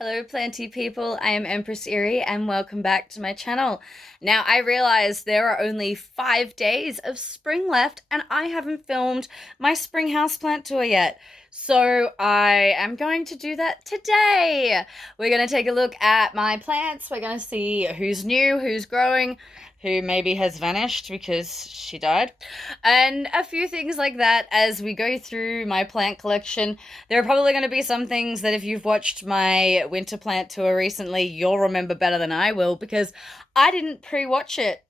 Hello planty people, I am Empress and welcome back to my channel. Now I realize there are only 5 days of spring left and I haven't filmed my spring houseplant tour yet. So I am going to do that today. We're going to take a look at my plants, we're going to see who's new, who's growing, who maybe has vanished because she died, and a few things like that as we go through my plant collection. There are probably going to be some things that if you've watched my winter plant tour recently, you'll remember better than I will because I didn't pre-watch it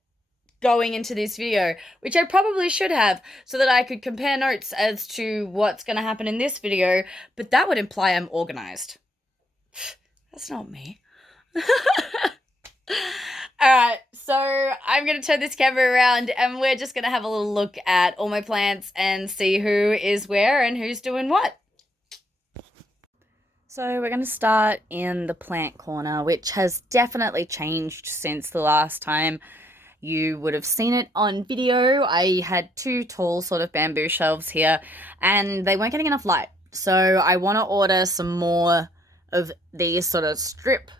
going into this video, which I probably should have so that I could compare notes as to what's going to happen in this video, but that would imply I'm organized. That's not me. Alright, so I'm going to turn this camera around and we're just going to have a little look at all my plants and see who is where and who's doing what. So we're going to start in the plant corner, which has definitely changed since the last time you would have seen it on video. I had 2 tall sort of bamboo shelves here and they weren't getting enough light. So I want to order some more of these sort of strip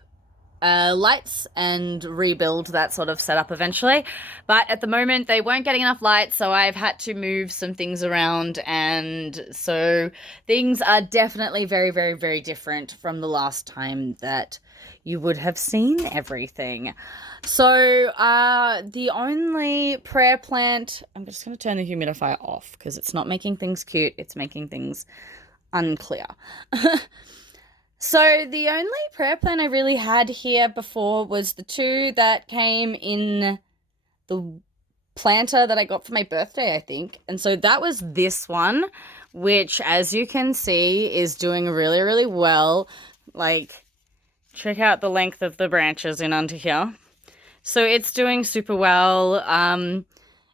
lights and rebuild that sort of setup eventually, but at the moment they weren't getting enough light, so I've had to move some things around, and so things are definitely very different from the last time that you would have seen everything. So the only prayer plant, I'm just going to turn the humidifier off because it's not making things cute, it's making things unclear. So the only prayer plant I really had here before was the 2 that came in the planter that I got for my birthday, I think. And so that was this one, which as you can see is doing really well. Like, check out the length of the branches in under here. So it's doing super well.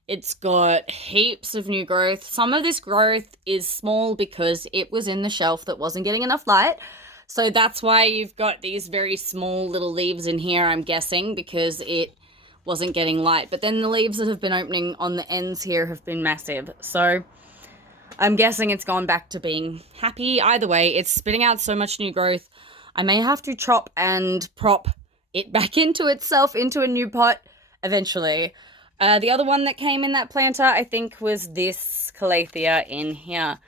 It's got heaps of new growth. Some of this growth is small because it was in the shelf that wasn't getting enough light. So that's why you've got these very small little leaves in here, I'm guessing, because it wasn't getting light. But then the leaves that have been opening on the ends here have been massive. So I'm guessing it's gone back to being happy. Either way, it's spitting out so much new growth. I may have to chop and prop it back into itself, into a new pot, eventually. The other one that came in that planter, I think, was this Calathea in here.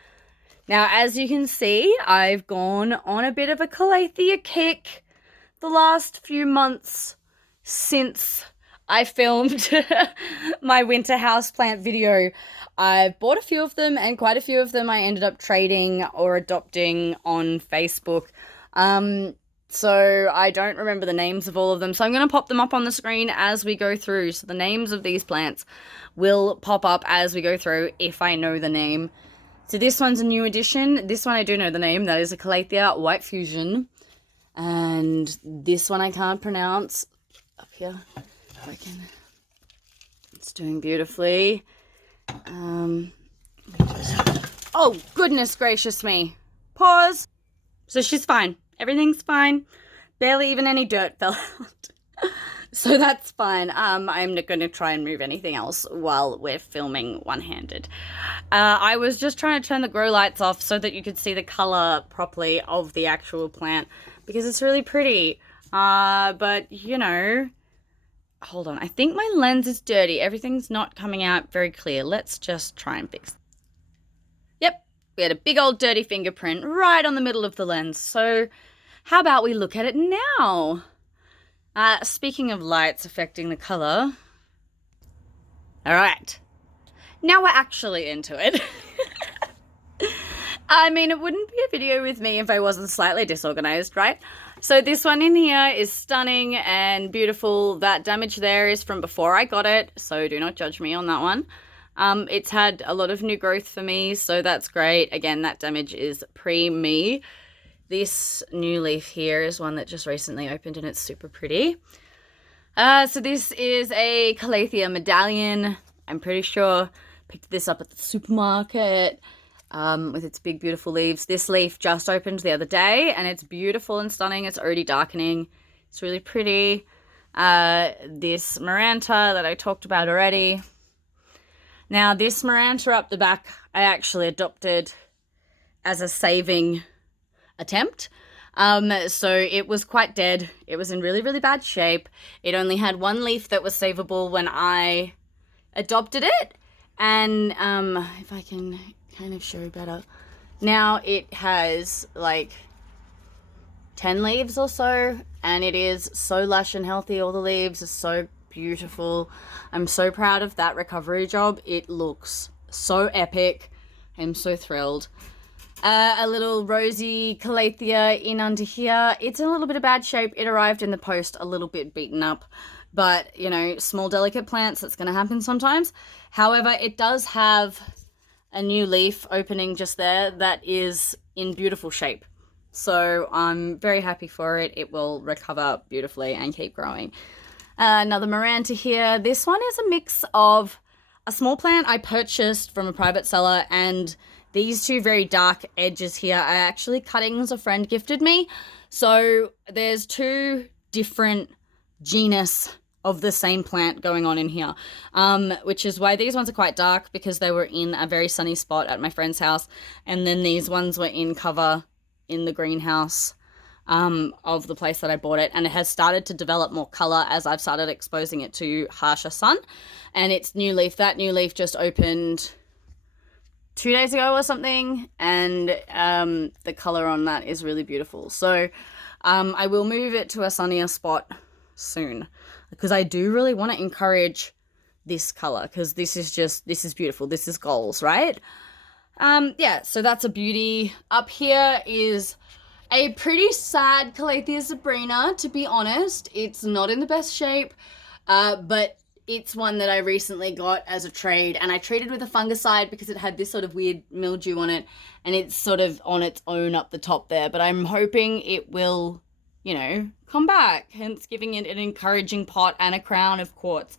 Now, as you can see, I've gone on a bit of a Calathea kick the last few months since I filmed my winter houseplant video. I've bought a few of them, and quite a few of them I ended up trading or adopting on Facebook. So I don't remember the names of all of them, so I'm going to pop them up on the screen as we go through. So the names of these plants will pop up as we go through if I know the name. So this one's a new addition. This one I do know the name. That is a Calathea White Fusion. And this one I can't pronounce. Up here, if I can. It's doing beautifully. Oh, goodness gracious me. Pause. So she's fine. Everything's fine. Barely even any dirt fell out. So that's fine. I'm not going to try and move anything else while we're filming one-handed. I was just trying to turn the grow lights off so that you could see the color properly of the actual plant because it's really pretty. But, you know, hold on. I think my lens is dirty. Everything's not coming out very clear. Let's just try and fix it. Yep, we had a big old dirty fingerprint right on the middle of the lens. So how about we look at it now? Speaking of lights affecting the color. Alright. Now we're actually into it. I mean, it wouldn't be a video with me if I wasn't slightly disorganized, right? So this one in here is stunning and beautiful. That damage there is from before I got it, so do not judge me on that one. It's had a lot of new growth for me, so that's great. Again, that damage is pre-me. This new leaf here is one that just recently opened and it's super pretty. So this is a Calathea medallion. I'm pretty sure picked this up at the supermarket with its big beautiful leaves. This leaf just opened the other day and it's beautiful and stunning. It's already darkening. It's really pretty. This Maranta that I talked about already. Now this Maranta up the back I actually adopted as a saving attempt. So it was quite dead. It was in really, really bad shape. It only had one leaf that was savable when I adopted it. And if I can kind of show better. Now it has like 10 leaves or so, and it is so lush and healthy. All the leaves are so beautiful. I'm so proud of that recovery job. It looks so epic. I'm so thrilled. A little rosy Calathea in under here. It's in a little bit of bad shape. It arrived in the post a little bit beaten up, but you know, small delicate plants, that's going to happen sometimes. However, it does have a new leaf opening just there that is in beautiful shape. So I'm very happy for it. It will recover beautifully and keep growing. Another Miranda here. This one is a mix of a small plant I purchased from a private seller and these two very dark edges here are actually cuttings a friend gifted me. So there's two different genus of the same plant going on in here, which is why these ones are quite dark, because they were in a very sunny spot at my friend's house. And then these ones were in cover in the greenhouse of the place that I bought it, and it has started to develop more color as I've started exposing it to harsher sun. And its new leaf, that new leaf just opened 2 days ago or something, and the color on that is really beautiful. So I will move it to a sunnier spot soon, because I do really want to encourage this color, because this is beautiful. This is goals, right? Yeah, so that's a beauty. Up here is a pretty sad Calathea Sabrina, to be honest. It's not in the best shape, but it's one that I recently got as a trade, and I treated with a fungicide because it had this sort of weird mildew on it, and it's sort of on its own up the top there, but I'm hoping it will, you know, come back, hence giving it an encouraging pot and a crown of quartz,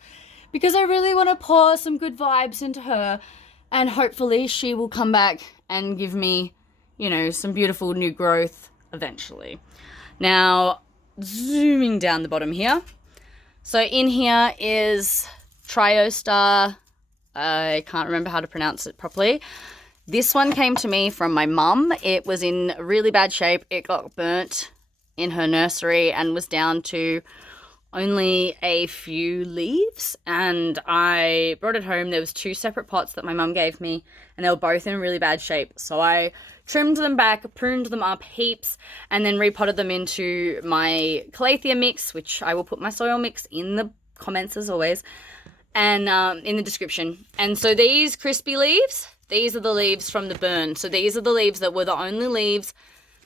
because I really want to pour some good vibes into her, and hopefully she will come back and give me, you know, some beautiful new growth eventually. Now, zooming down the bottom here. So in here is Triostar. I can't remember how to pronounce it properly. This one came to me from my mum. It was in really bad shape. It got burnt in her nursery and was down to only a few leaves, and I brought it home. There was 2 separate pots that my mum gave me, and they were both in really bad shape. So I trimmed them back, pruned them up heaps, and then repotted them into my Calathea mix, which I will put my soil mix in the comments as always, and in the description. And so these crispy leaves, these are the leaves from the burn. So these are the leaves that were the only leaves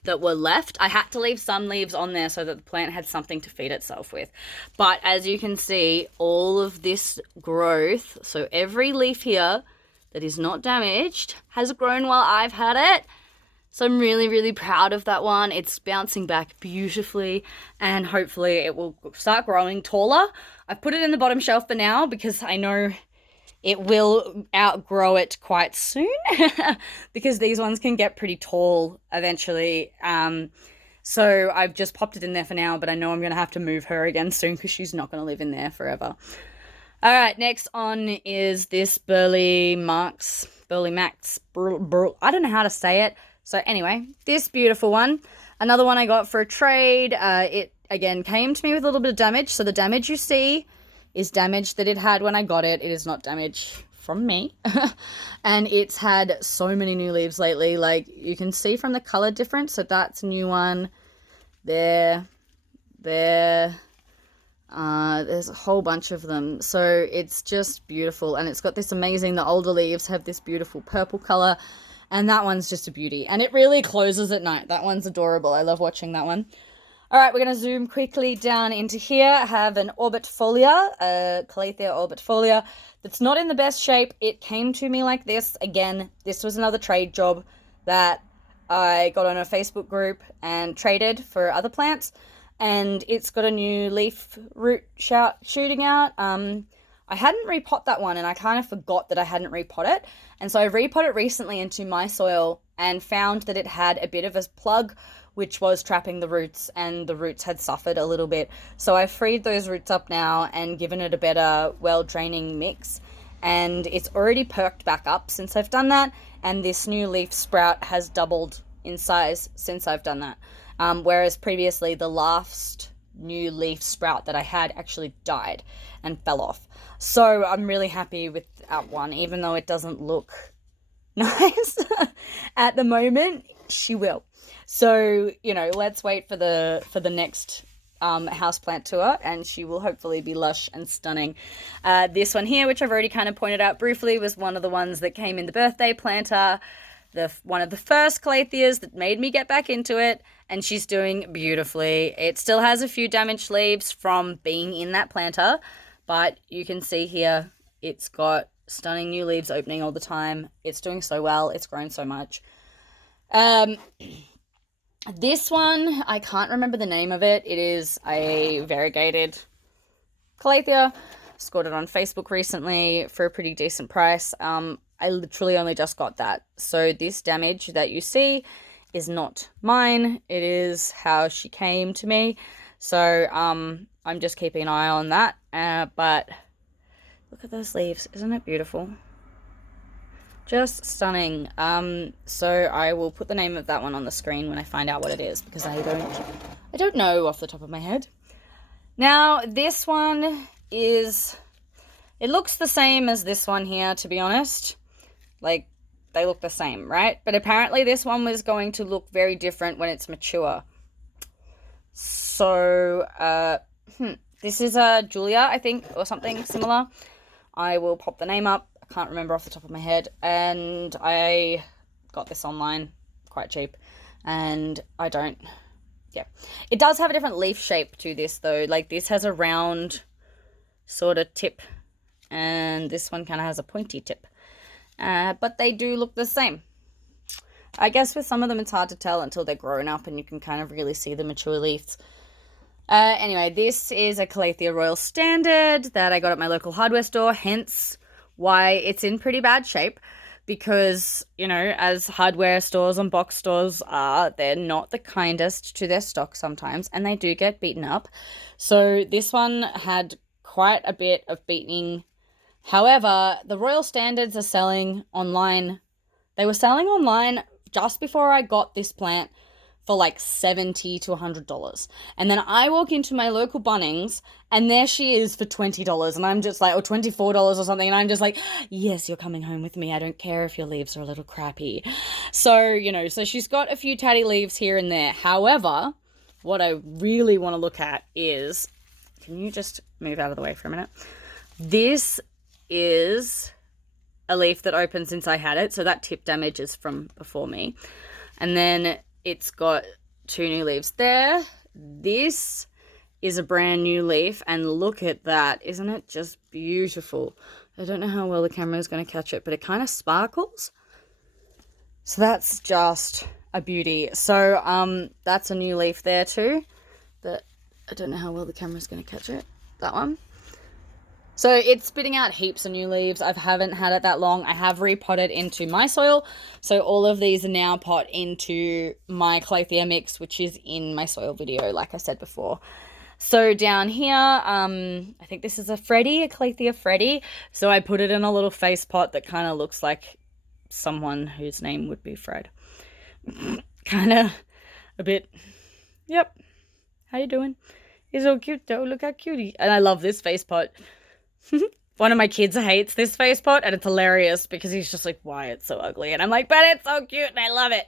that were left. I had to leave some leaves on there so that the plant had something to feed itself with. But as you can see, all of this growth, so every leaf here that is not damaged has grown while I've had it. So I'm really, really proud of that one. It's bouncing back beautifully, and hopefully it will start growing taller. I've put it in the bottom shelf for now because I know it will outgrow it quite soon because these ones can get pretty tall eventually. So I've just popped it in there for now, but I know I'm going to have to move her again soon because she's not going to live in there forever. All right, next on is this Burley Max. I don't know how to say it. So anyway, this beautiful one. Another one I got for a trade. It, again, came to me with a little bit of damage. So the damage you see is damage that it had when I got it. It is not damage from me. And it's had so many new leaves lately. Like, you can see from the color difference. So that's a new one. There. There's a whole bunch of them. So it's just beautiful. And it's got this amazing, the older leaves have this beautiful purple color. And that one's just a beauty. And it really closes at night. That one's adorable. I love watching that one. All right, we're going to zoom quickly down into here. I have an orbitfolia, a Calathea orbitfolia, that's not in the best shape. It came to me like this. Again, this was another trade job that I got on a Facebook group and traded for other plants. And it's got a new leaf root shooting out. I hadn't repot that one, and I kind of forgot that I hadn't repot it. And so I repot it recently into my soil and found that it had a bit of a plug which was trapping the roots, and the roots had suffered a little bit. So I freed those roots up now and given it a better, well-draining mix. And it's already perked back up since I've done that. And this new leaf sprout has doubled in size since I've done that. whereas previously the last new leaf sprout that I had actually died and fell off. So I'm really happy with that one, even though it doesn't look nice at the moment. She will. So, you know, let's wait for the next houseplant tour, and she will hopefully be lush and stunning. This one here, which I've already kind of pointed out briefly, was one of the ones that came in the birthday planter. One of the first Calatheas that made me get back into it, and she's doing beautifully. It still has a few damaged leaves from being in that planter, but you can see here it's got stunning new leaves opening all the time. It's doing so well. It's grown so much. This one, I can't remember the name of it. It is a variegated Calathea. Scored it on Facebook recently for a pretty decent price. I literally only just got that. So this damage that you see is not mine. It is how she came to me. So I'm just keeping an eye on that. But look at those leaves. Isn't it beautiful? Just stunning. So I will put the name of that one on the screen when I find out what it is, because I don't know off the top of my head. Now this one is, it looks the same as this one here, to be honest. Like, they look the same, right? But apparently this one was going to look very different when it's mature. So this is a Julia, I think, or something similar. I will pop the name up. I can't remember off the top of my head. And I got this online quite cheap. And yeah. It does have a different leaf shape to this, though. Like, this has a round sort of tip. And this one kind of has a pointy tip. But they do look the same. I guess with some of them it's hard to tell until they're grown up and you can kind of really see the mature leaves. Anyway, this is a Calathea Royal Standard that I got at my local hardware store, hence why it's in pretty bad shape. Because, you know, as hardware stores and box stores are, they're not the kindest to their stock sometimes, and they do get beaten up. So this one had quite a bit of beating. However, the Royal Standards are selling online. They were selling online just before I got this plant for like $70 to $100. And then I walk into my local Bunnings and there she is for $20. And I'm just like, or $24 or something. And I'm just like, yes, you're coming home with me. I don't care if your leaves are a little crappy. So, you know, so she's got a few tatty leaves here and there. However, what I really want to look at is, can you just move out of the way for a minute? This is a leaf that opened since I had it. So that tip damage is from before me. And then it's got two new leaves there. This is a brand new leaf. And look at that. Isn't it just beautiful? I don't know how well the camera is going to catch it, but it kind of sparkles. So that's just a beauty. So that's a new leaf there too. That I don't know how well the camera is going to catch it. That one. So it's spitting out heaps of new leaves. I haven't had it that long. I have repotted into my soil. So all of these are now pot into my Calathea mix, which is in my soil video, like I said before. So down here, I think this is a Calathea Freddy. So I put it in a little face pot that kind of looks like someone whose name would be Fred. Kind of a bit, yep. How you doing? He's so cute though. Look how cute and I love this face pot. One of my kids hates this face pot, and it's hilarious because he's just like, why it's so ugly? And I'm like, but it's so cute and I love it.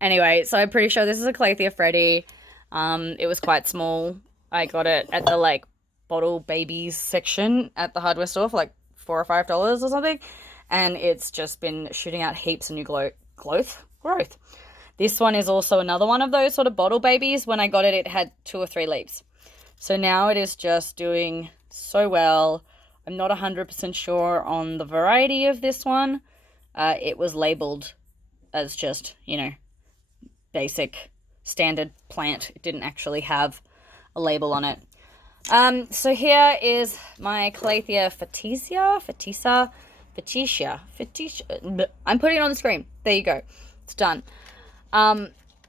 Anyway, so I'm pretty sure this is a Calathea Freddy. It was quite small. I got it at the like bottle babies section at the hardware store for like $4 or $5 or something. And it's just been shooting out heaps of new growth. This one is also another one of those sort of bottle babies. When I got it, it had 2 or 3 leaves. So now it is just doing so well. I'm not 100% sure on the variety of this one. It was labeled as just, you know, basic standard plant. It didn't actually have a label on it. So here is my Calathea Feticia. I'm putting it on the screen. There you go. It's done.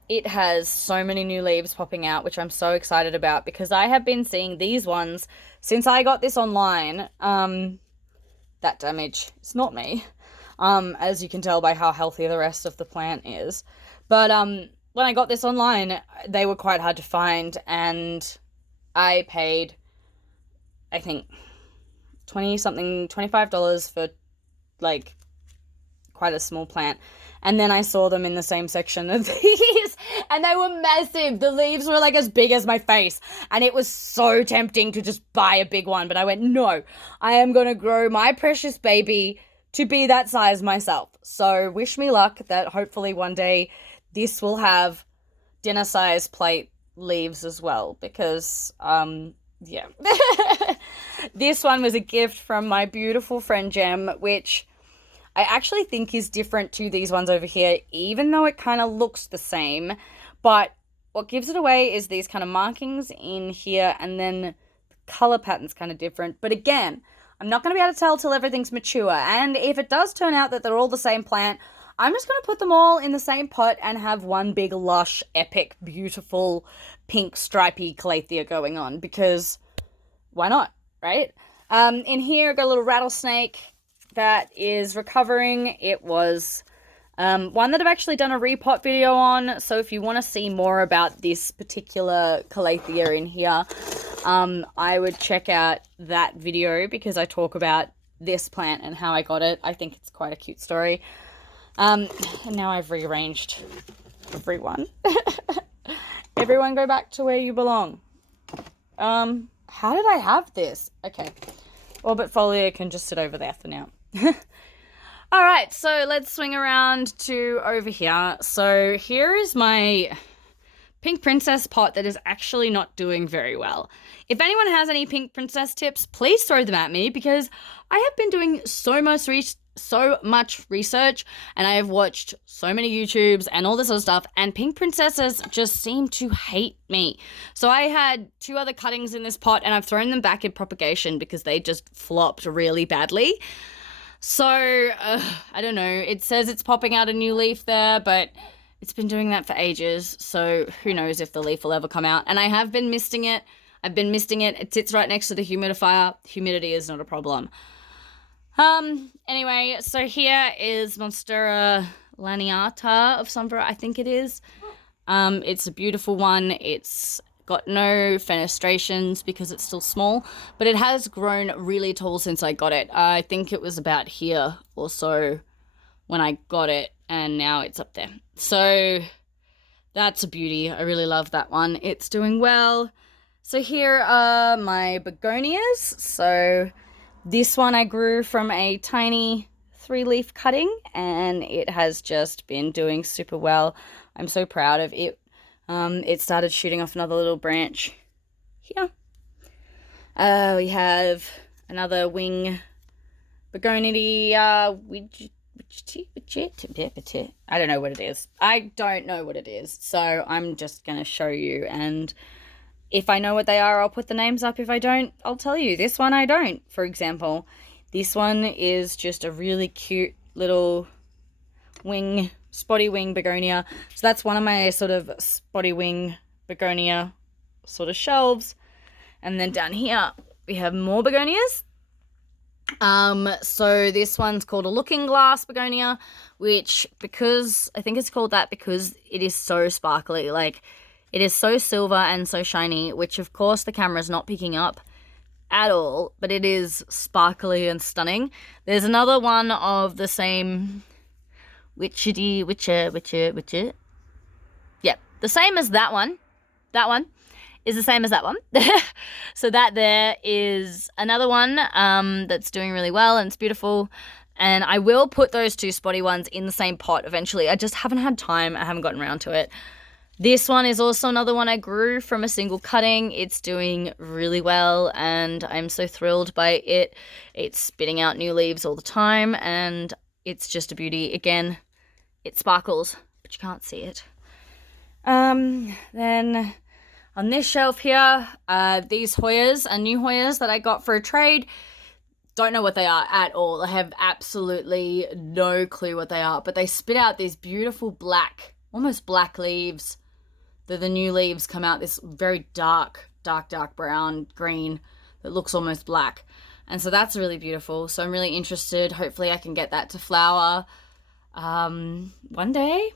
It has so many new leaves popping out, which I'm so excited about because I have been seeing these ones since I got this online. That damage, it's not me, as you can tell by how healthy the rest of the plant is. But when I got this online, they were quite hard to find, and I paid, I think, $25 for like quite a small plant. And then I saw them in the same section as these, and they were massive. The leaves were like as big as my face, and it was so tempting to just buy a big one. But I went, no, I am going to grow my precious baby to be that size myself. So wish me luck that hopefully one day this will have dinner size plate leaves as well, because, yeah. This one was a gift from my beautiful friend Jem, which I actually think is different to these ones over here, even though it kind of looks the same. But what gives it away is these kind of markings in here, and then the color pattern's kind of different. But again, I'm not going to be able to tell till everything's mature. And if it does turn out that they're all the same plant, I'm just going to put them all in the same pot and have one big, lush, epic, beautiful, pink, stripy Calathea going on, because why not, right? In here, I've got a little rattlesnake that is recovering. It was one that I've actually done a repot video on, so if you want to see more about this particular Calathea in here, I would check out that video, because I talk about this plant and how I got it. I think it's quite a cute story. And now I've rearranged everyone. Everyone go back to where you belong. How did I have this? Okay. Orbit Folia can just sit over there for now. All right, so let's swing around to over here. So here is my Pink Princess pot that is actually not doing very well. If anyone has any Pink Princess tips, please throw them at me, because I have been doing so much research, and I have watched so many YouTubes and all this other stuff, and Pink Princesses just seem to hate me. So I had 2 other cuttings in this pot, and I've thrown them back in propagation because they just flopped really badly. So, I don't know. It says it's popping out a new leaf there, but it's been doing that for ages. So who knows if the leaf will ever come out. And I have been misting it. I've been misting it. It sits right next to the humidifier. Humidity is not a problem. Anyway, so here is Monstera laniata of some variety, I think it is. It's a beautiful one. It's got no fenestrations because it's still small, but it has grown really tall since I got it. I think it was about here or so when I got it, and now it's up there. So that's a beauty. I really love that one. It's doing well. So here are my begonias. So this one I grew from a tiny 3-leaf cutting, and it has just been doing super well. I'm so proud of it. It started shooting off another little branch here. We have another wing begonia, I don't know what it is. I don't know what it is. So I'm just going to show you, and if I know what they are, I'll put the names up. If I don't, I'll tell you. This one I don't, for example. This one is just a really cute little spotty wing begonia. So that's one of my sort of spotty wing begonia sort of shelves. And then down here we have more begonias. So this one's called a looking glass begonia, which, because I think it's called that because it is so sparkly, like it is so silver and so shiny, which of course the camera's not picking up at all, but it is sparkly and stunning. There's another one of the same Yep, the same as that one. That one is the same as that one. So that there is another one that's doing really well, and it's beautiful. And I will put those 2 spotty ones in the same pot eventually. I just haven't had time. I haven't gotten around to it. This one is also another one I grew from a single cutting. It's doing really well, and I'm so thrilled by it. It's spitting out new leaves all the time, and it's just a beauty. Again, it sparkles, but you can't see it. Then on this shelf here, these Hoyas are new Hoyas that I got for a trade. Don't know what they are at all. I have absolutely no clue what they are, but they spit out these beautiful black, almost black leaves. The new leaves come out this very dark brown, green that looks almost black. And so that's really beautiful. So I'm really interested. Hopefully I can get that to flower one day.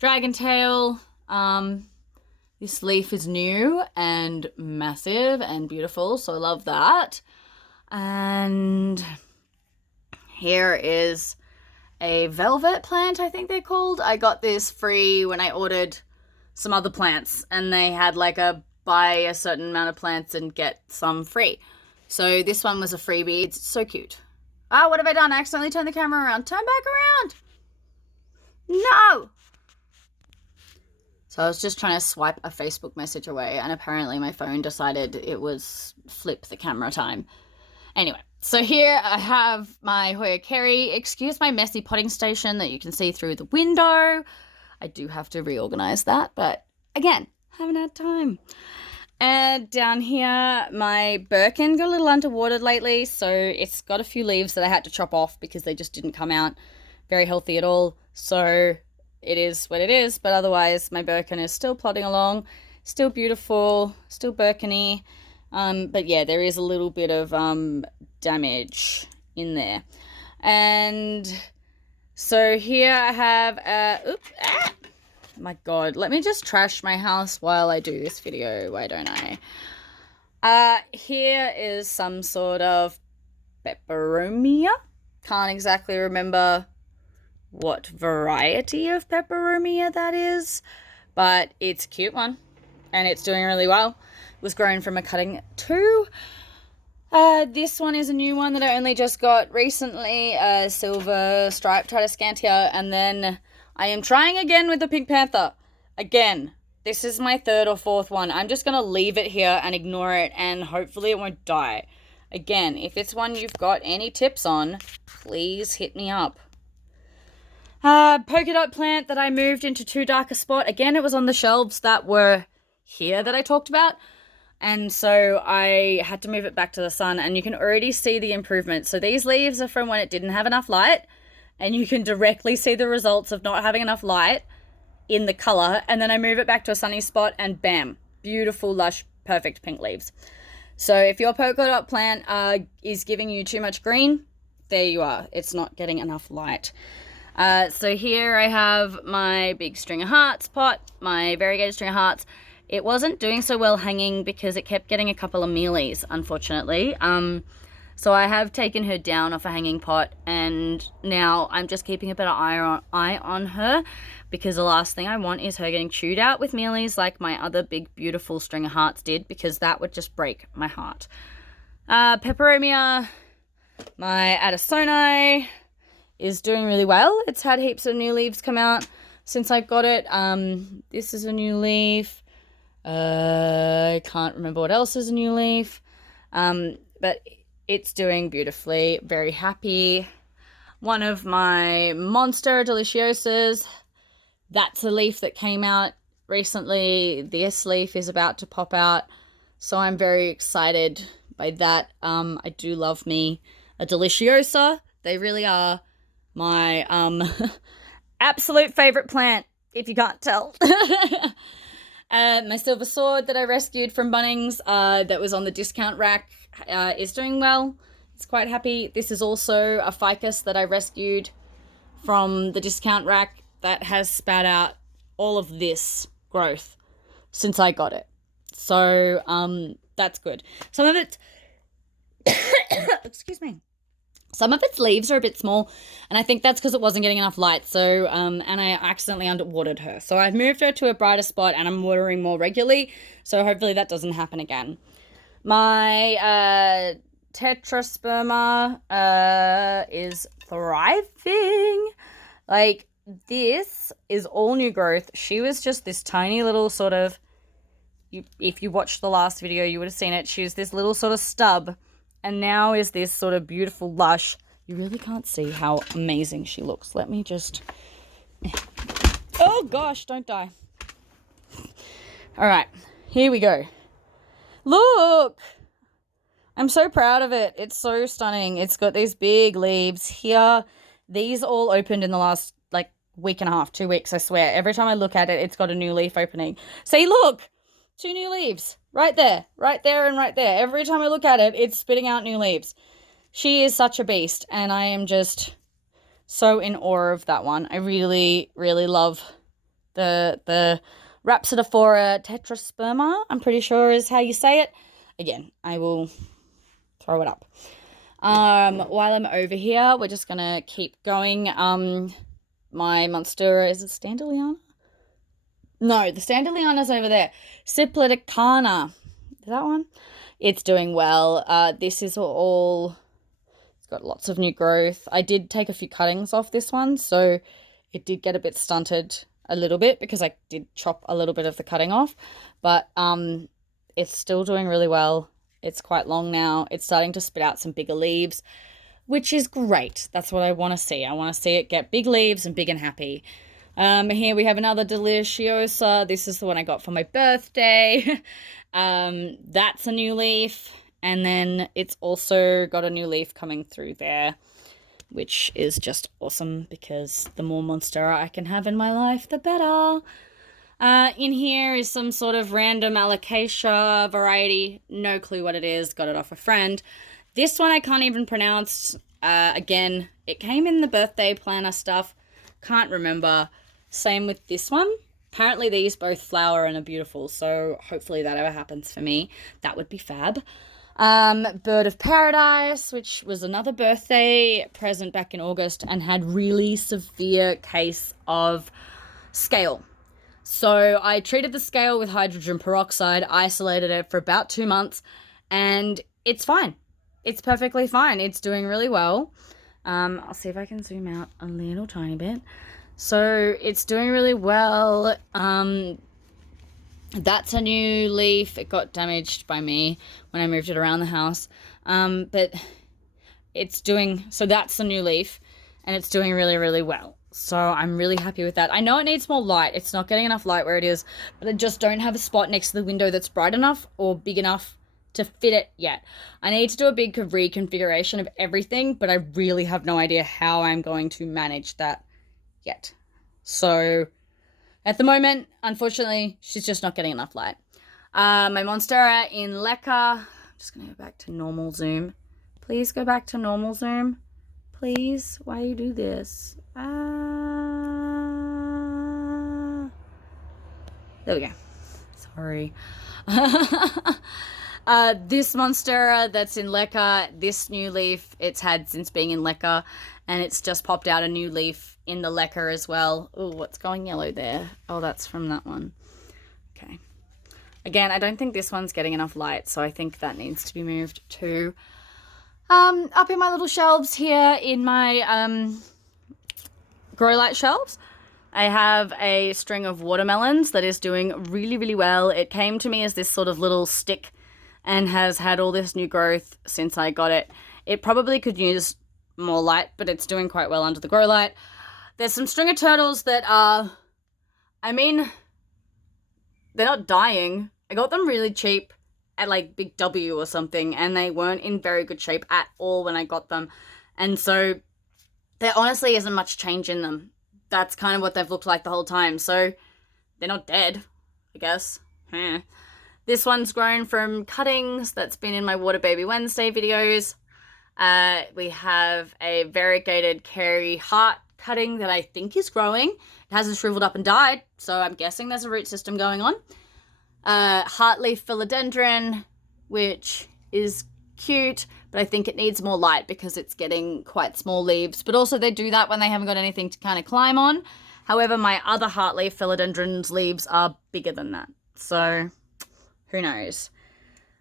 Dragon tail. This leaf is new and massive and beautiful, so I love that. And here is a velvet plant, I think they're called. I got this free when I ordered some other plants, and they had like a buy a certain amount of plants and get some free. So this one was a freebie. It's so cute. Oh, what have I done? I accidentally turned the camera around. Turn back around. No. So I was just trying to swipe a Facebook message away, and apparently my phone decided it was flip the camera time. Anyway, so here I have my Hoya Kerry. Excuse my messy potting station that you can see through the window. I do have to reorganize that, but again, haven't had time. And down here, my birkin got a little underwatered lately, so it's got a few leaves that I had to chop off because they just didn't come out very healthy at all. So it is what it is, but otherwise my birkin is still plodding along, still beautiful, still birkin-y. But yeah, there is a little bit of damage in there. And so here I have oh my god, let me just trash my house while I do this video, why don't I? Here is some sort of peperomia. Can't exactly remember what variety of peperomia that is, but it's a cute one and it's doing really well. It was grown from a cutting too. This one is a new one that I only just got recently, silver striped Tridescantia, and then I am trying again with the pink panther. Again, this is my third or fourth one. I'm just gonna leave it here and ignore it, and hopefully it won't die. Again, if it's one you've got any tips on, please hit me up. Polka dot plant that I moved into too dark a spot. Again, it was on the shelves that were here that I talked about. And so I had to move it back to the sun, and you can already see the improvement. So these leaves are from when it didn't have enough light, and you can directly see the results of not having enough light in the color. And then I move it back to a sunny spot and bam, beautiful, lush, perfect pink leaves. So if your polka dot plant is giving you too much green, there you are. It's not getting enough light. So here I have my big string of hearts pot, my variegated string of hearts. It wasn't doing so well hanging because it kept getting a couple of mealies, unfortunately. So I have taken her down off a hanging pot, and now I'm just keeping a better eye on her, because the last thing I want is her getting chewed out with mealies like my other big beautiful string of hearts did, because that would just break my heart. Peperomia, my Addisoni, is doing really well. It's had heaps of new leaves come out since I got it. This is a new leaf. I can't remember what else is a new leaf. But it's doing beautifully. Very happy. One of my Monstera deliciosas, that's a leaf that came out recently. This leaf is about to pop out, so I'm very excited by that. I do love me a deliciosa. They really are my absolute favorite plant, if you can't tell. My silver sword that I rescued from Bunnings, that was on the discount rack, is doing well. It's quite happy. This is also a ficus that I rescued from the discount rack that has spat out all of this growth since I got it. So that's good. Some of it excuse me. Some of its leaves are a bit small, and I think that's because it wasn't getting enough light. So, and I accidentally underwatered her. So I've moved her to a brighter spot, and I'm watering more regularly. So hopefully that doesn't happen again. My tetrasperma is thriving. Like, this is all new growth. She was just this tiny little sort of, if you watched the last video, you would have seen it. She was this little sort of stub, and now is this sort of beautiful lush. You really can't see how amazing she looks. Let me just... Oh gosh, don't die. All right, here we go. Look! I'm so proud of it. It's so stunning. It's got these big leaves here. These all opened in the last, like, week and a half, 2 weeks, I swear. Every time I look at it, it's got a new leaf opening. See, look! 2 new leaves. Right there, and right there. Every time I look at it, it's spitting out new leaves. She is such a beast, and I am just so in awe of that one. I really, really love The Rhapsodophora tetrasperma, I'm pretty sure is how you say it. Again, I will throw it up. While I'm over here, we're just gonna keep going. My Monstera, is it Standeliana? No, the Standeliana's over there. Cypladicana. Is that one? It's doing well. This is all... It's got lots of new growth. I did take a few cuttings off this one, so it did get a bit stunted a little bit because I did chop a little bit of the cutting off. But it's still doing really well. It's quite long now. It's starting to spit out some bigger leaves, which is great. That's what I want to see. I want to see it get big leaves and big and happy. Here we have another Deliciosa. This is the one I got for my birthday. That's a new leaf. And then it's also got a new leaf coming through there, which is just awesome because the more Monstera I can have in my life, the better. In here is some sort of random alocasia variety. No clue what it is. Got it off a friend. This one I can't even pronounce. Again, it came in the birthday planner stuff. Can't remember. Same with this one. Apparently these both flower and are beautiful, so hopefully that ever happens for me. That would be fab. Bird of Paradise, which was another birthday present back in August and had really severe case of scale. So I treated the scale with hydrogen peroxide, isolated it for about 2 months, and it's fine. It's perfectly fine. It's doing really well. I'll see if I can zoom out a little tiny bit. So it's doing really well. That's a new leaf. It got damaged by me when I moved it around the house. But it's doing, so that's a new leaf and it's doing really, really well. So I'm really happy with that. I know it needs more light. It's not getting enough light where it is, but I just don't have a spot next to the window that's bright enough or big enough to fit it yet. I need to do a big reconfiguration of everything, but I really have no idea how I'm going to manage that yet. So at the moment, unfortunately, she's just not getting enough light. My Monstera in Leca. I'm just going to go back to normal zoom. Please go back to normal zoom. Please. Why you do this? There we go. Sorry. This Monstera that's in Leca, this new leaf it's had since being in Leca, and it's just popped out a new leaf in the Leca as well. Oh, what's going yellow there? Oh, that's from that one. Okay. Again, I don't think this one's getting enough light, so I think that needs to be moved too. Up in my little shelves here in my grow light shelves, I have a string of watermelons that is doing really, really well. It came to me as this sort of little stick and has had all this new growth since I got it. It probably could use more light, but it's doing quite well under the grow light. There's some stringer turtles that are, I mean, they're not dying. I got them really cheap at like Big W or something, and they weren't in very good shape at all when I got them. And so there honestly isn't much change in them. That's kind of what they've looked like the whole time. So they're not dead, I guess. This one's grown from cuttings that's been in my Water Baby Wednesday videos. We have a variegated Carey heart cutting that I think is growing. It hasn't shriveled up and died, so I'm guessing there's a root system going on. Heartleaf Philodendron, which is cute, but I think it needs more light because it's getting quite small leaves. But also they do that when they haven't got anything to kind of climb on. However, my other Heartleaf Philodendron's leaves are bigger than that. So who knows?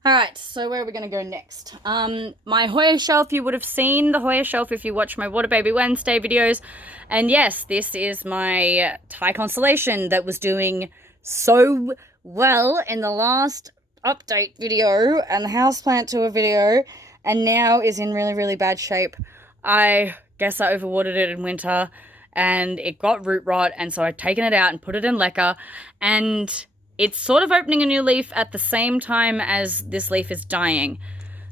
All right, so where are we going to go next? My Hoya shelf, you would have seen the Hoya shelf if you watch my Water Baby Wednesday videos. And yes, this is my Thai Constellation that was doing so well in the last update video and the houseplant tour video, and now is in really, really bad shape. I guess I overwatered it in winter and it got root rot, and so I've taken it out and put it in Leca, and it's sort of opening a new leaf at the same time as this leaf is dying.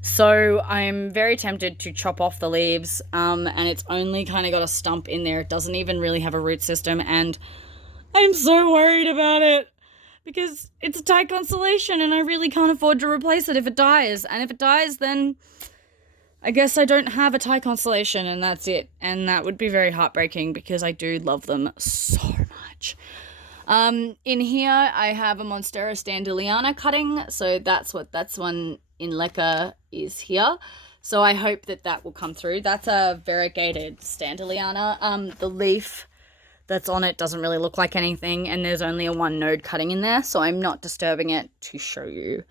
So I'm very tempted to chop off the leaves, and it's only kind of got a stump in there. It doesn't even really have a root system, and I'm so worried about it because it's a Thai Constellation and I really can't afford to replace it if it dies. And if it dies, then I guess I don't have a Thai Constellation and that's it. And that would be very heartbreaking because I do love them so much. In here, I have a Monstera standeliana cutting, so that's one in Leca is here. So I hope that will come through. That's a variegated standeliana. The leaf that's on it doesn't really look like anything, and there's only a 1 node cutting in there, so I'm not disturbing it to show you.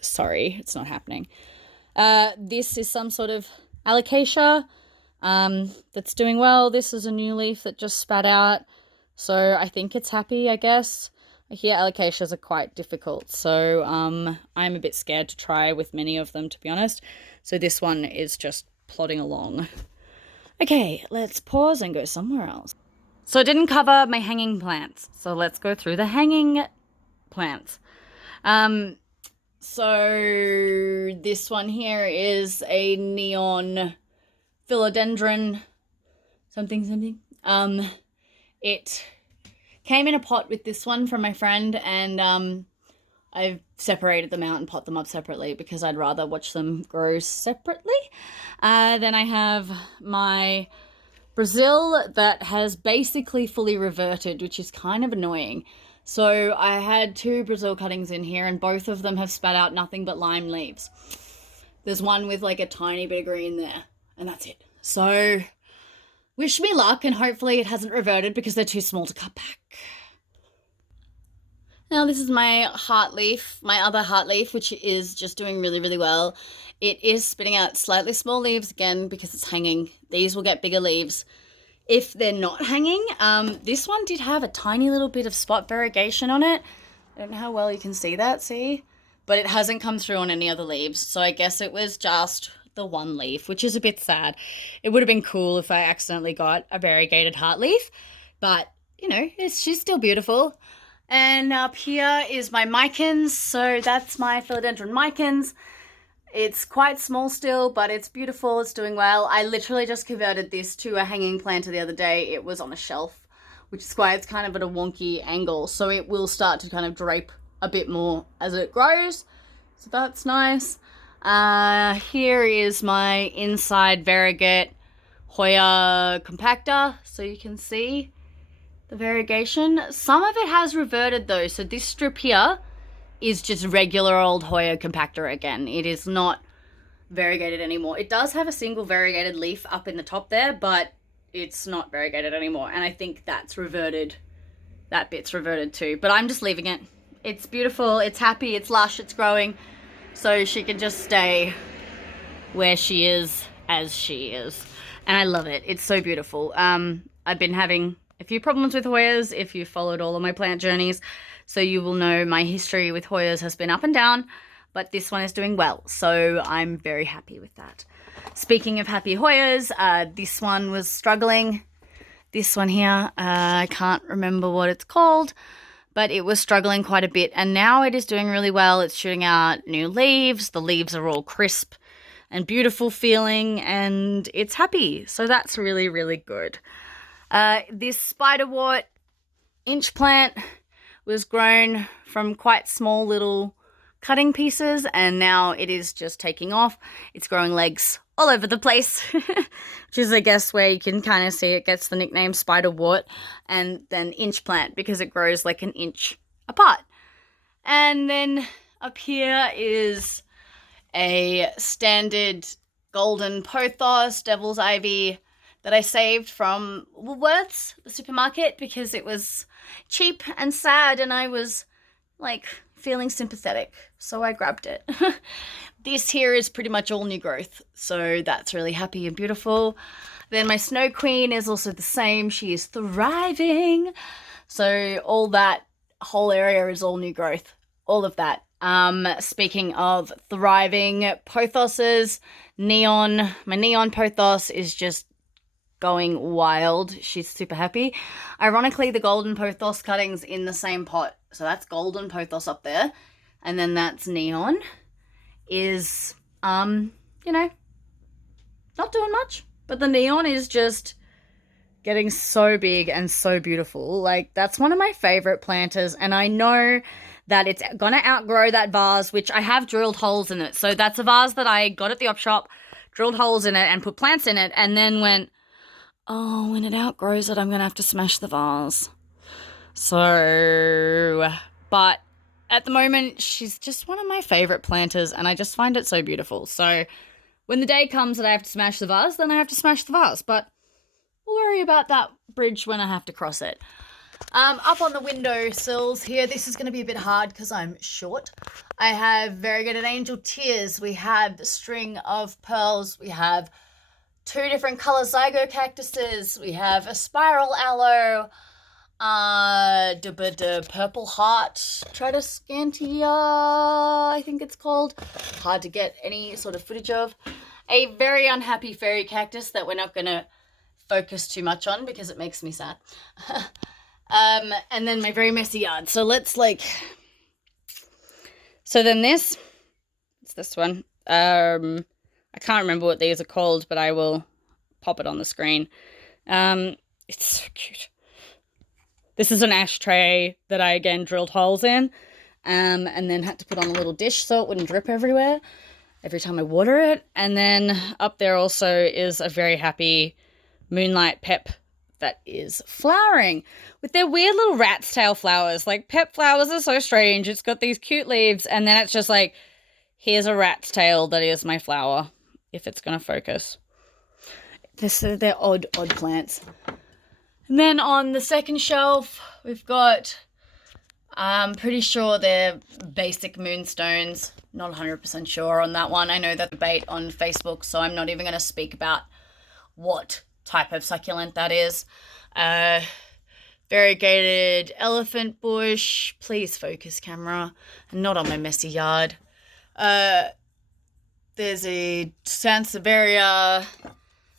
Sorry, it's not happening. This is some sort of alocasia that's doing well. This is a new leaf that just spat out, so I think it's happy, I guess. I hear alocasias are quite difficult, so I'm a bit scared to try with many of them, to be honest. So this one is just plodding along. Okay, let's pause and go somewhere else. So I didn't cover my hanging plants, so let's go through the hanging plants. So this one here is a neon Philodendron something. It came in a pot with this one from my friend, and I've separated them out and pot them up separately because I'd rather watch them grow separately. Then I have my Brazil that has basically fully reverted, which is kind of annoying. So I had 2 Brazil cuttings in here, and both of them have spat out nothing but lime leaves. There's one with like a tiny bit of green there, and that's it. So wish me luck, and hopefully it hasn't reverted because they're too small to cut back. Now this is my heart leaf, my other heart leaf, which is just doing really, really well. It is spitting out slightly small leaves again because it's hanging. These will get bigger leaves if they're not hanging. This one did have a tiny little bit of spot variegation on it. I don't know how well you can see that, see? But it hasn't come through on any other leaves, so I guess it was just the 1 leaf, which is a bit sad. It would have been cool if I accidentally got a variegated heart leaf, but, you know, she's still beautiful. And up here is my micans, so that's my Philodendron micans. It's quite small still, but it's beautiful, it's doing well. I literally just converted this to a hanging planter the other day. It was on a shelf, which is why it's kind of at a wonky angle, so it will start to kind of drape a bit more as it grows, so that's nice. Here is my inside variegate Hoya compactor, so you can see the variegation. Some of it has reverted though, so this strip here is just regular old Hoya compactor again. It is not variegated anymore. It does have a single variegated leaf up in the top there, but it's not variegated anymore, and I think that's reverted. That bit's reverted too, but I'm just leaving it. It's beautiful, it's happy, it's lush, it's growing, so she can just stay where she is as she is, and I love it. It's so beautiful. I've been having a few problems with Hoyas if you followed all of my plant journeys, so you will know my history with Hoyas has been up and down, but this one is doing well, so I'm very happy with that. Speaking of happy Hoyas, this one was struggling. This one here, I can't remember what it's called, but it was struggling quite a bit, and now it is doing really well. It's shooting out new leaves. The leaves are all crisp and beautiful feeling, and it's happy, so that's really, really good. This spiderwort inch plant was grown from quite small little cutting pieces, and now it is just taking off. It's growing legs all over the place, which is, I guess, where you can kind of see it gets the nickname spiderwort, and then inch plant because it grows like an inch apart. And then up here is a standard golden pothos, devil's ivy, that I saved from Woolworths, the supermarket, because it was cheap and sad and I was like feeling sympathetic, so I grabbed it. This here is pretty much all new growth, so that's really happy and beautiful. Then my Snow Queen is also the same. She is thriving, so all that whole area is all new growth, all of that. Speaking of thriving pothoses, my neon pothos is just going wild. She's super happy. Ironically, the golden pothos cuttings in the same pot, so that's golden pothos up there, and then that's neon, is you know, not doing much, but the neon is just getting so big and so beautiful. Like, that's one of my favorite planters, and I know that it's gonna outgrow that vase, which I have drilled holes in it. So that's a vase that I got at the op shop, drilled holes in it and put plants in it, and then went, oh, when it outgrows it, I'm gonna have to smash the vase. So, but at the moment, she's just one of my favorite planters, and I just find it so beautiful. So when the day comes that I have to smash the vase, then I have to smash the vase. But we'll worry about that bridge when I have to cross it. Up on the window sills here, this is going to be a bit hard because I'm short. I have Variegated Angel Tears. We have the String of Pearls. We have 2 different color zygo cactuses. We have a spiral aloe. Purple Heart Tradescantia, I think it's called. Hard to get any sort of footage of. A very unhappy fairy cactus that we're not going to focus too much on because it makes me sad. And then my very messy yard. So let's so then it's this one. I can't remember what these are called, but I will pop it on the screen. It's so cute. This is an ashtray that I again drilled holes in, and then had to put on a little dish so it wouldn't drip everywhere every time I water it. And then up there also is a very happy Moonlight Pep that is flowering with their weird little rat's tail flowers. Like, pep flowers are so strange. It's got these cute leaves, and then it's just like, here's a rat's tail that is my flower, if it's going to focus. They're odd plants. And then on the second shelf, we've got, I'm pretty sure they're basic moonstones. Not 100% sure on that one. I know that debate on Facebook, so I'm not even going to speak about what type of succulent that is. Variegated elephant bush. Please focus, camera. And not on my messy yard. There's a Sansevieria,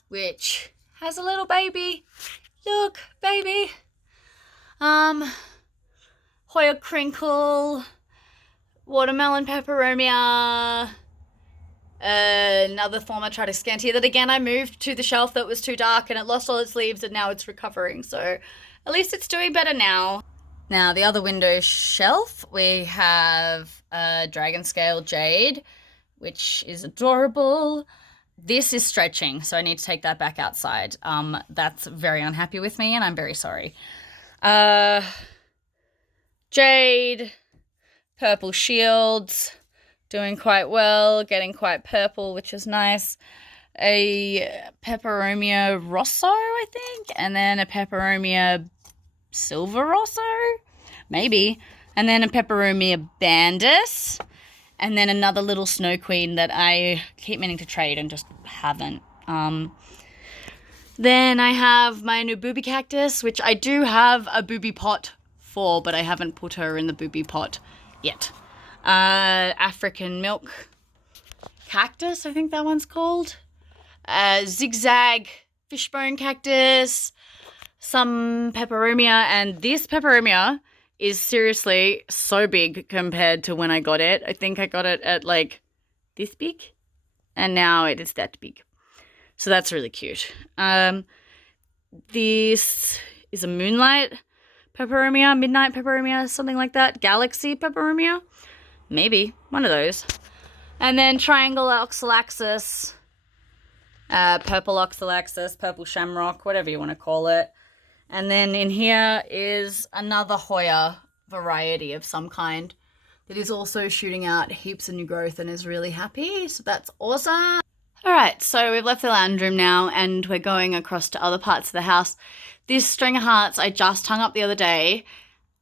which has a little baby. Look, baby. Hoya Crinkle, Watermelon Peperomia, another form of Tradescantia that again I moved to the shelf that was too dark and it lost all its leaves and now it's recovering. So at least it's doing better now. Now the other window shelf, we have Dragon Scale Jade, which is adorable. This is stretching, so I need to take that back outside. That's very unhappy with me, and I'm very sorry. Jade, Purple Shields, doing quite well, getting quite purple, which is nice. A Peperomia Rosso, I think, and then a Peperomia Silver Rosso, maybe, and then a Peperomia Bandus. And then another little Snow Queen that I keep meaning to trade and just haven't. Then I have my new booby cactus, which I do have a booby pot for, but I haven't put her in the booby pot yet. African milk cactus, I think that one's called. Zigzag fishbone cactus. Some peperomia, and this peperomia is seriously so big compared to when I got it. I think I got it at like this big, and now it is that big. So that's really cute. This is a Moonlight Peperomia, Midnight Peperomia, something like that. Galaxy Peperomia, maybe one of those. And then Triangle Oxalaxis, Purple Oxalaxis, Purple Shamrock, whatever you want to call it. And then in here is another Hoya variety of some kind that is also shooting out heaps of new growth and is really happy. So that's awesome. All right, so we've left the lounge room now and we're going across to other parts of the house. This string of hearts I just hung up the other day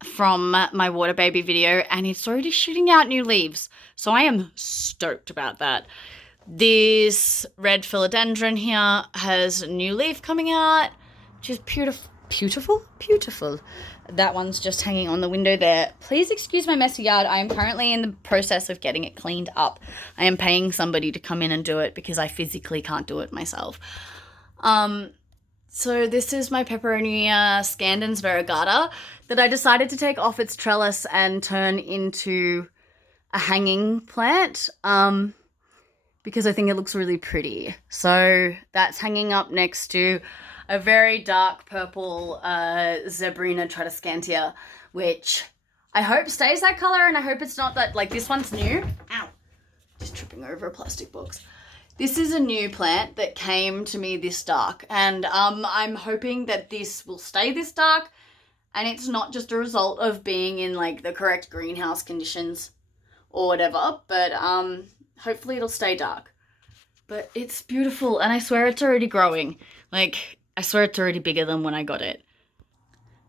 from my water baby video, and it's already shooting out new leaves. So I am stoked about that. This red philodendron here has a new leaf coming out, which is beautiful. Beautiful. That one's just hanging on the window there. Please excuse my messy yard. I am currently in the process of getting it cleaned up. I am paying somebody to come in and do it because I physically can't do it myself. So this is my Peperonia scandens variegata that I decided to take off its trellis and turn into a hanging plant because I think it looks really pretty. So that's hanging up next to a very dark purple Zebrina Tradescantia, which I hope stays that color, and I hope it's not that, like, this one's new. Ow. Just tripping over a plastic box. This is a new plant that came to me this dark, and I'm hoping that this will stay this dark And it's not just a result of being in like the correct greenhouse conditions or whatever, but hopefully it'll stay dark. But it's beautiful, and I swear it's already growing. Like, I swear it's already bigger than when I got it.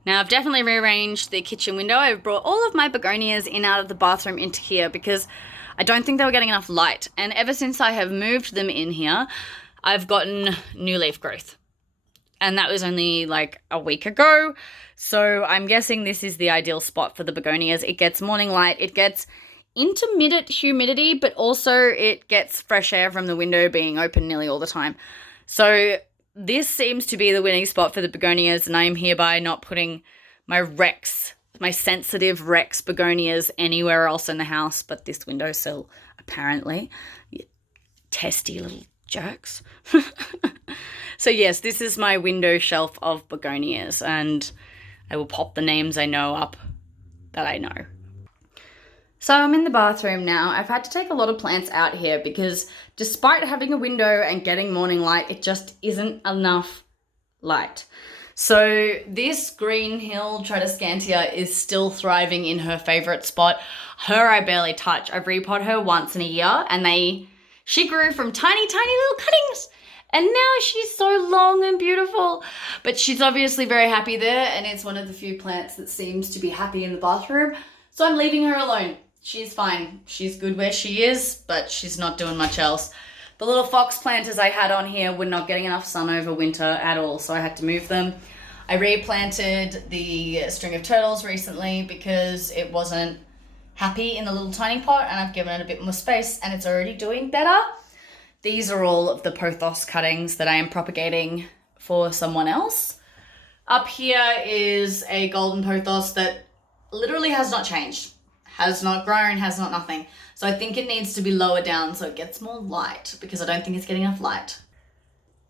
Now, I've definitely rearranged the kitchen window. I've brought all of my begonias in out of the bathroom into here because I don't think they were getting enough light. And ever since I have moved them in here, I've gotten new leaf growth. And that was only like a week ago. So I'm guessing this is the ideal spot for the begonias. It gets morning light. It gets intermittent humidity, but also it gets fresh air from the window being open nearly all the time. So this seems to be the winning spot for the begonias, and I am hereby not putting my sensitive Rex begonias anywhere else in the house but this windowsill, apparently. You testy little jerks. So yes, this is my window shelf of begonias, and I will pop the names I know up that I know. So I'm in the bathroom now. I've had to take a lot of plants out here because despite having a window and getting morning light, it just isn't enough light. So this green hill Tradescantia is still thriving in her favorite spot. Her I barely touch. I repot her once in a year, and she grew from tiny little cuttings. And now she's so long and beautiful. But she's obviously very happy there, and it's one of the few plants that seems to be happy in the bathroom. So I'm leaving her alone. She's fine. She's good where she is, but she's not doing much else. The little fox planters I had on here were not getting enough sun over winter at all, so I had to move them. I replanted the string of turtles recently because it wasn't happy in the little tiny pot, and I've given it a bit more space, and it's already doing better. These are all of the pothos cuttings that I am propagating for someone else. Up here is a golden pothos that literally has not changed. Has not grown, has not nothing. So I think it needs to be lower down so it gets more light because I don't think it's getting enough light.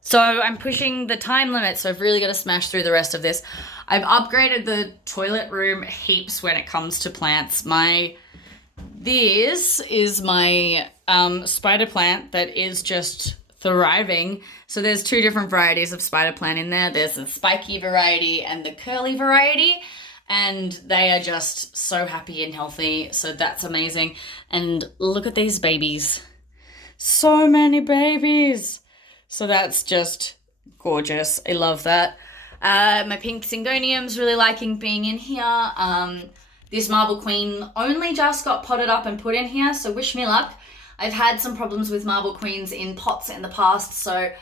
So I'm pushing the time limit, so I've really got to smash through the rest of this. I've upgraded the toilet room heaps when it comes to plants. This is my spider plant that is just thriving. So there's two different varieties of spider plant in there. There's the spiky variety and the curly variety. And they are just so happy and healthy. So that's amazing. And look at these babies. So many babies. So that's just gorgeous. I love that. My pink syngonium's really liking being in here. This marble queen only just got potted up and put in here. So wish me luck. I've had some problems with marble queens in pots in the past. So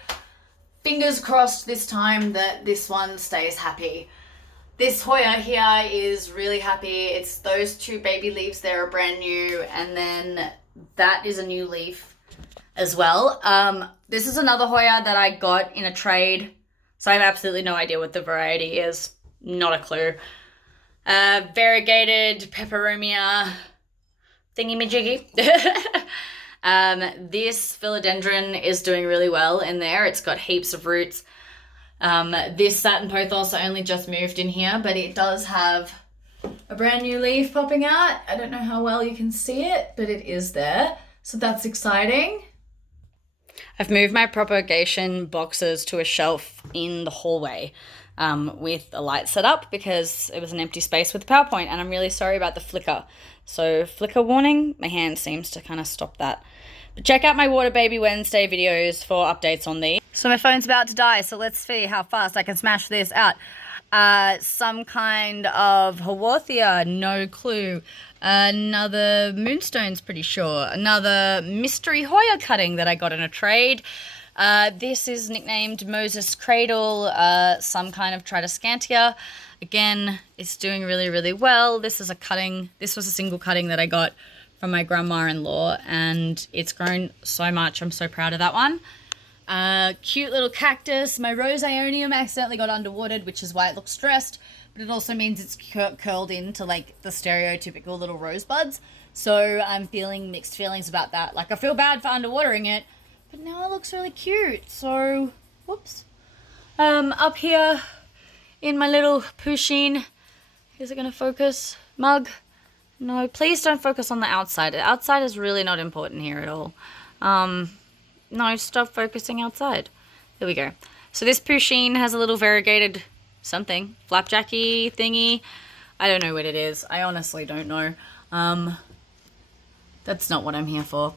fingers crossed this time that this one stays happy. This Hoya here is really happy. It's those two baby leaves there are brand new, and then that is a new leaf as well. This is another Hoya that I got in a trade, so I have absolutely no idea what the variety is. Not a clue. Variegated peperomia thingy-majiggy. This Philodendron is doing really well in there. It's got heaps of roots. This satin pothos I only just moved in here, but it does have a brand new leaf popping out. I don't know how well you can see it, but it is there. So that's exciting. I've moved my propagation boxes to a shelf in the hallway with a light set up because it was an empty space with the PowerPoint, and I'm really sorry about the flicker. So flicker warning, my hand seems to kind of stop that. But check out my Water Baby Wednesday videos for updates on these. So my phone's about to die, so let's see how fast I can smash this out. Some kind of Calathea, no clue. Another Moonstone's pretty sure. Another mystery Hoya cutting that I got in a trade. This is nicknamed Moses Cradle, some kind of Tradescantia. Again, it's doing really, really well. This is a cutting. This was a single cutting that I got from my grandma-in-law, and it's grown so much. I'm so proud of that one. Cute little cactus. My rose ionium accidentally got underwatered, which is why it looks stressed, but it also means it's curled into like the stereotypical little rosebuds. So I'm feeling mixed feelings about that. Like, I feel bad for underwatering it, but now it looks really cute. So, whoops. Up here in my little pusheen, is it going to focus? Mug? No, please don't focus on the outside. The outside is really not important here at all. No, stop focusing outside. There we go. So this pusheen has a little variegated something. Flapjacky thingy. I don't know what it is. I honestly don't know. That's not what I'm here for.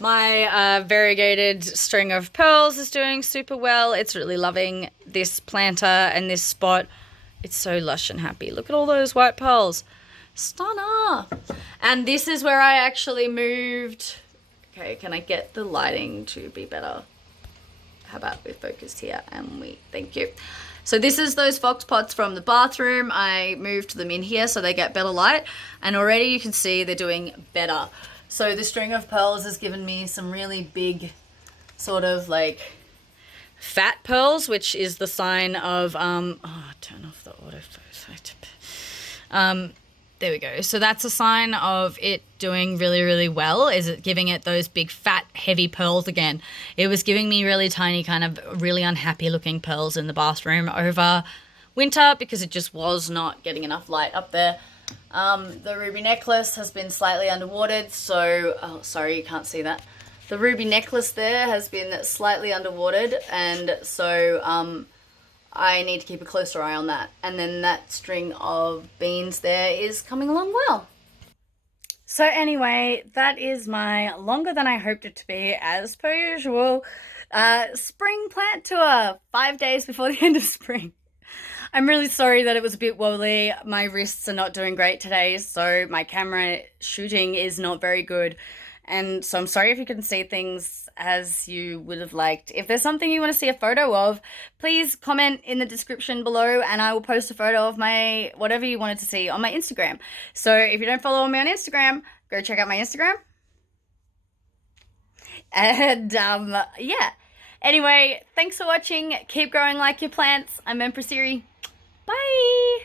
My variegated string of pearls is doing super well. It's really loving this planter and this spot. It's so lush and happy. Look at all those white pearls. Stunner. And this is where I actually moved. Okay, can I get the lighting to be better? How about we focus here and thank you. So this is those fox pots from the bathroom. I moved them in here so they get better light. And already you can see they're doing better. So the string of pearls has given me some really big sort of like fat pearls, which is the sign of, turn off the autofocus. There we go. So that's a sign of it doing really, really well, is it giving it those big, fat, heavy pearls again. It was giving me really tiny, kind of really unhappy looking pearls in the bathroom over winter because it just was not getting enough light up there. The ruby necklace has been slightly underwatered, so, oh, sorry, you can't see that. The ruby necklace there has been slightly underwatered, and so, I need to keep a closer eye on that. And then that string of beans there is coming along well. So anyway, that is my longer than I hoped it to be, as per usual, spring plant tour, 5 days before the end of spring. I'm really sorry that it was a bit wobbly. My wrists are not doing great today, so my camera shooting is not very good. And so I'm sorry if you couldn't see things as you would have liked. If there's something you want to see a photo of, please comment in the description below and I will post a photo of my whatever you wanted to see on my Instagram. So if you don't follow me on Instagram, go check out my Instagram. And yeah. Anyway, thanks for watching. Keep growing like your plants. I'm Empress. Bye!